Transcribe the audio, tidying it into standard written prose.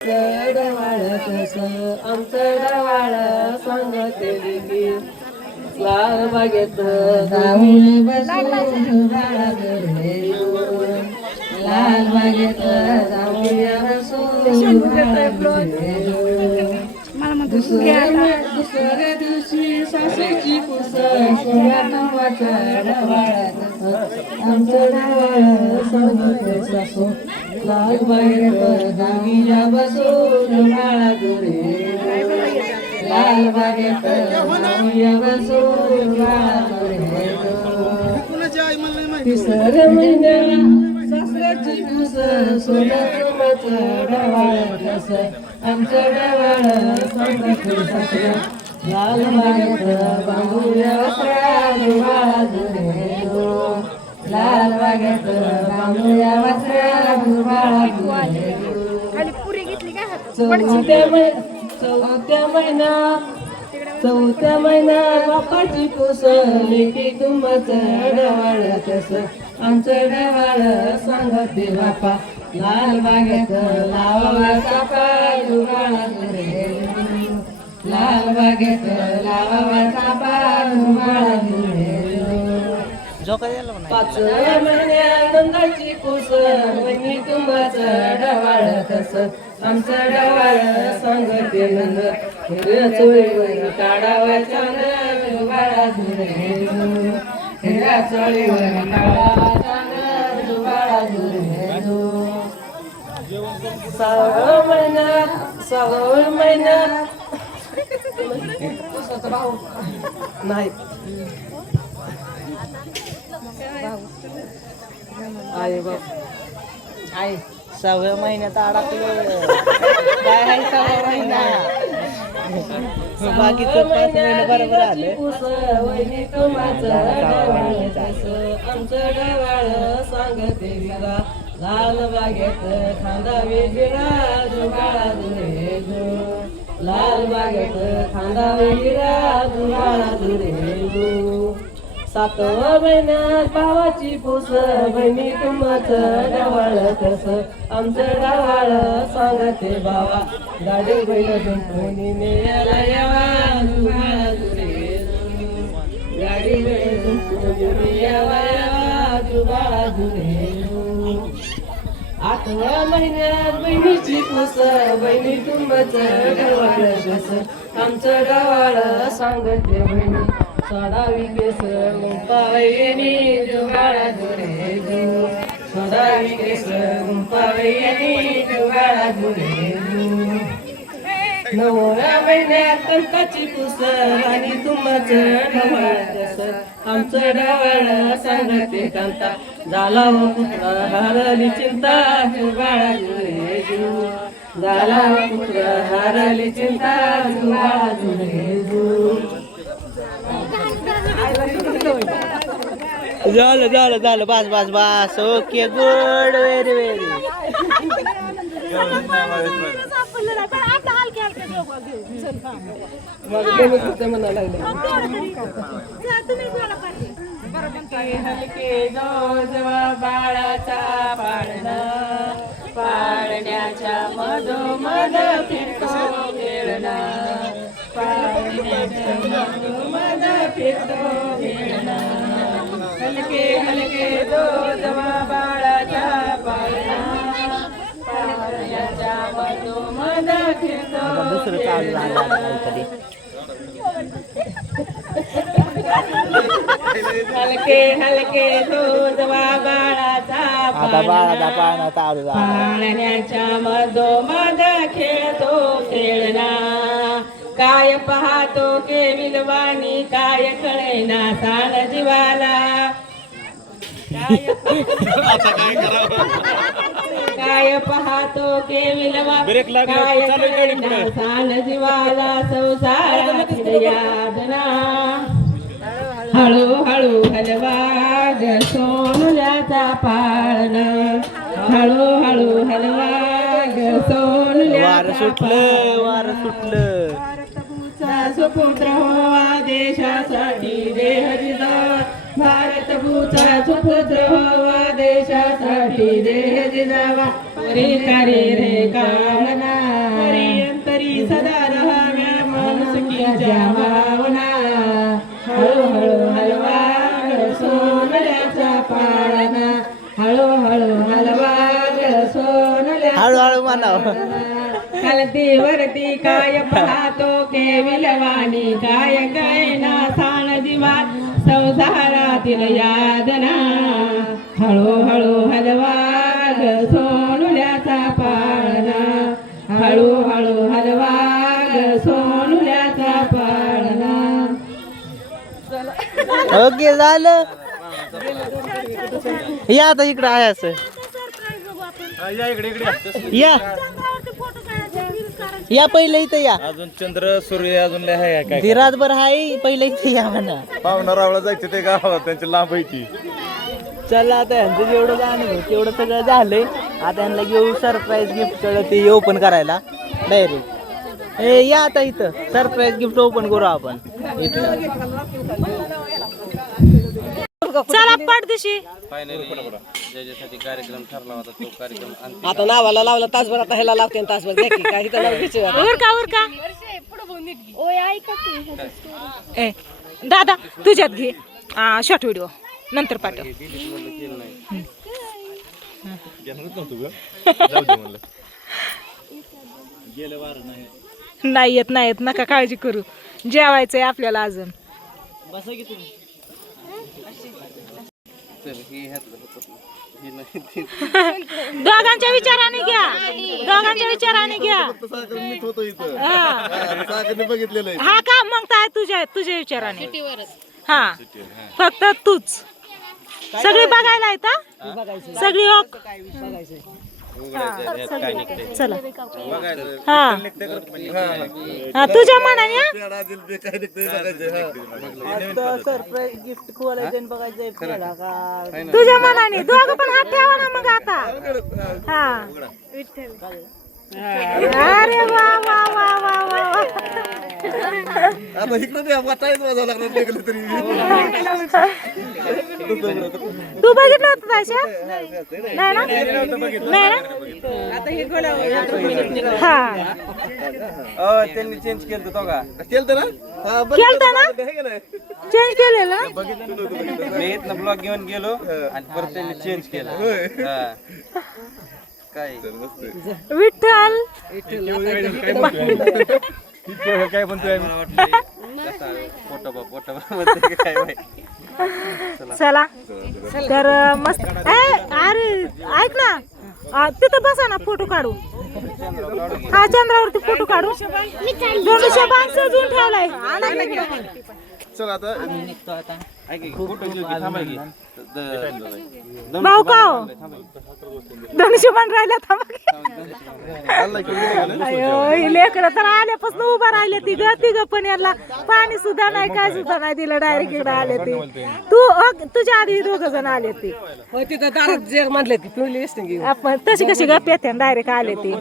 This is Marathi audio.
डवाळ कसं आमचं डवाळ सांगते की लाल बागेत जाऊन बसून बाळा घरी येऊन. लाल बागेत जाऊया बसून बाळा घरी येऊन. दुसऱ्या दिवशी सासूची कुसळ सोन्या नावाचं डवाळ कसं आमचं डवाळ सांगते सासू. लाल बागेत जाऊया बसून बाळा घरी येऊन. लाल बागेत जाऊया बसून बाळा घरी येऊन. तिसऱ्या महिन्याला सासऱ्याची कुसळ सोन्या नावाचं डवाळ कसं आमचं डवाळ सांगते सासू. लाल बागेत बांधूया वस्त्रात बाळा घरी येऊन. लाल बागेत बांधूया वस्त्रात बाळा घरी येऊन. चौथ्या महिन्यात बापाची कुसळ लेकी तुंबाचं डवाळ कसं आमचं डवाळ सांगते बापा. लाल बागेत लावाचा पाय बाळा घरी येऊन. लाल बागेत लावाचा पाय बाळा घरी येऊन. पाचव्या महिन्यात नंदाची कुसळ वहिनी तुंबाचं डवाळ कसं आमचं डवाळ सांगते नंद. हिरव्या चोळीवर काढावा चांदण बाळा घरी येऊन. हिरव्या चोळीवर काढावा चांदण बाळा घरी येऊन. सहाव्या महिन्यात भाऊ नाही आहे बाप आहे 6व्या महिन्यात अडकलं काय आहे 6व्या महिना बाकीचं 5 महिने बरोबर आलं. वहिनी तुमाचं डवाळ कसं आमचं डवाळ सांगते विरा. लाल बागेत खांदावी विराज बाळा घरी येऊन. लाल बागेत खांदावी विराज बाळा घरी येऊन. 7व्या महिन्यात भावाची कुसळ बहिणी तुमचं डवाळ कसं आमचं डवाळ सांगते बाबा. गाडी बैल झुंपुनी याला यावा बाळा घरी येऊन. गाडी बैल झुंपुनी यावा यावा बाळा घरी येऊन. 8व्या महिन्यात बहिणीची कुसळ बहिणी तुंबाचं डवाळ कसं आमचं डवाळ सांगते बहिणी. सोडावी केस गुंपावयनी बाळा घरी येऊन. सोडावी केस गुंपावयनी बाळा घरी येऊन. 9व्या महिन्यात कंकाची कुसळ आणि तुमचं डवाळ कसं आमचं डवाळ सांगते कांता. झाला हो पुत्र हरली चिंता बाळा घरी येऊन. झाला हो पुत्र हरली चिंता बाळा घरी येऊन. झालं बस ओके गुड व्हेरी व्हेरी. हलके जोजवा बाळाचा पाळणा पाळण्याच्या मधोमध फिरतो खेळणा. पाळण्याच्या मधोमध फिरतो खेळणा. हलके हलके जोजवा बाळाचा पाळणा पाळण्याच्या मधोमध फिरतो दुसरं चालू झालं काहीतरी. हलके हलके जोजवा बाळाचा आता बाळाचा पाळणा चालू झाला. पाळण्याच्या मधोमध खेळतो खेळणा. काय पाहतो केविलवाणी काय कळेना साण जीवाला. काय पाहतो केविलवाणी काय कळेना साण जीवाला. संसारात यातना हळूहळू हलवा ग सोनुल्याचा पाळणा. हळूहळू हलवा ग सोनुल्याचा वार सुटलं. सुपुत्र हो देशासाठी देह दिला. भारत भूचा सुपुत्र हो देशासाठी देह दिला. रे कारे रे कामना माझ्या भावना हळूहळू हलवा ग सोनल्याचा पाळणा हळूहळू हलवा ग सोनल्याचा हळूहळू म्हणाव. खालती वरती काय पाहतो केविलवाणी काय काय ना सांग दिवा संसारातील यादना हळूहळू हलवा ग सोनुल्याचा पाळणा हळूहळू हलवा ग सोनुल्याचा पाळणा. ओके झालं. या आता इकडं आहे असं या या पहिलं इथं या. अजून चंद्र सूर्य अजून लय आहे काय ती रातभर आहे पहिलं इथं या म्हणा. पाहुणा रावळा जायचं ते गावाला त्यांची लांब आहे ती. चला आता यांचं जेवढं जाणं तेवढं सगळं झालंय. आता यांना घेऊ सरप्राईज गिफ्ट कळलं ते ओपन करायला डायरेक्ट. या आता इथं सरप्राईज गिफ्ट ओपन करू आपण इथलं. चला पडदिशी ज्याच्यासाठी कार्यक्रम ठरला होता तो कार्यक्रम आता नावाला लावला तासभर आता ह्याला लावते तासभर देखील काही तर लावते उरका ए दादा तुझ्यात घे शॉर्ट व्हिडिओ नंतर पाठव. नाही येत नका काळजी करू. जेवायचंय आपल्याला अजून. दोघांच्या विचाराने घ्या हा का मग काय तुझ्या विचाराने हा फक्त तूच सगळी बघायला येत सगळी ओक चला हा तुझ्या मनाने सरप्राईज गिफ्ट खोलायचं बघायचं तुझ्या मनाने दोघं पण हात ठेवा ना मग आता हा अरे वा वा वा वा वा तू बघितलं होतं ताशा? नाही ना हा त्यांनी चेंज केलं तो का केलतं ना चेंज केलेलं मी इथनं ब्लॉग घेऊन गेलो आणि परत त्यांनी चेंज केलं. काय विठ्ठल काय म्हणतोय फोटो काय माहिती. चला तर मस्त अरे ऐक ना तिथं बसा ना फोटो काढू. हा चंद्रावरती फोटो काढू. धनुष्य बाण सजवून ठेवलाय. चल आता भाऊ का हो धनुष्यबाण राहिला लेकडं तर आल्यापासून उभा राहिले तिघ पण याला पाणी सुद्धा नाही काय सुद्धा नाही दिलं. डायरेक्ट इकडे आले ते तुझ्या आधी 2 जण आले ते तिथं दारात जे म्हणले ती पिवली आपण तशी कशी गप येते डायरेक्ट आले ते.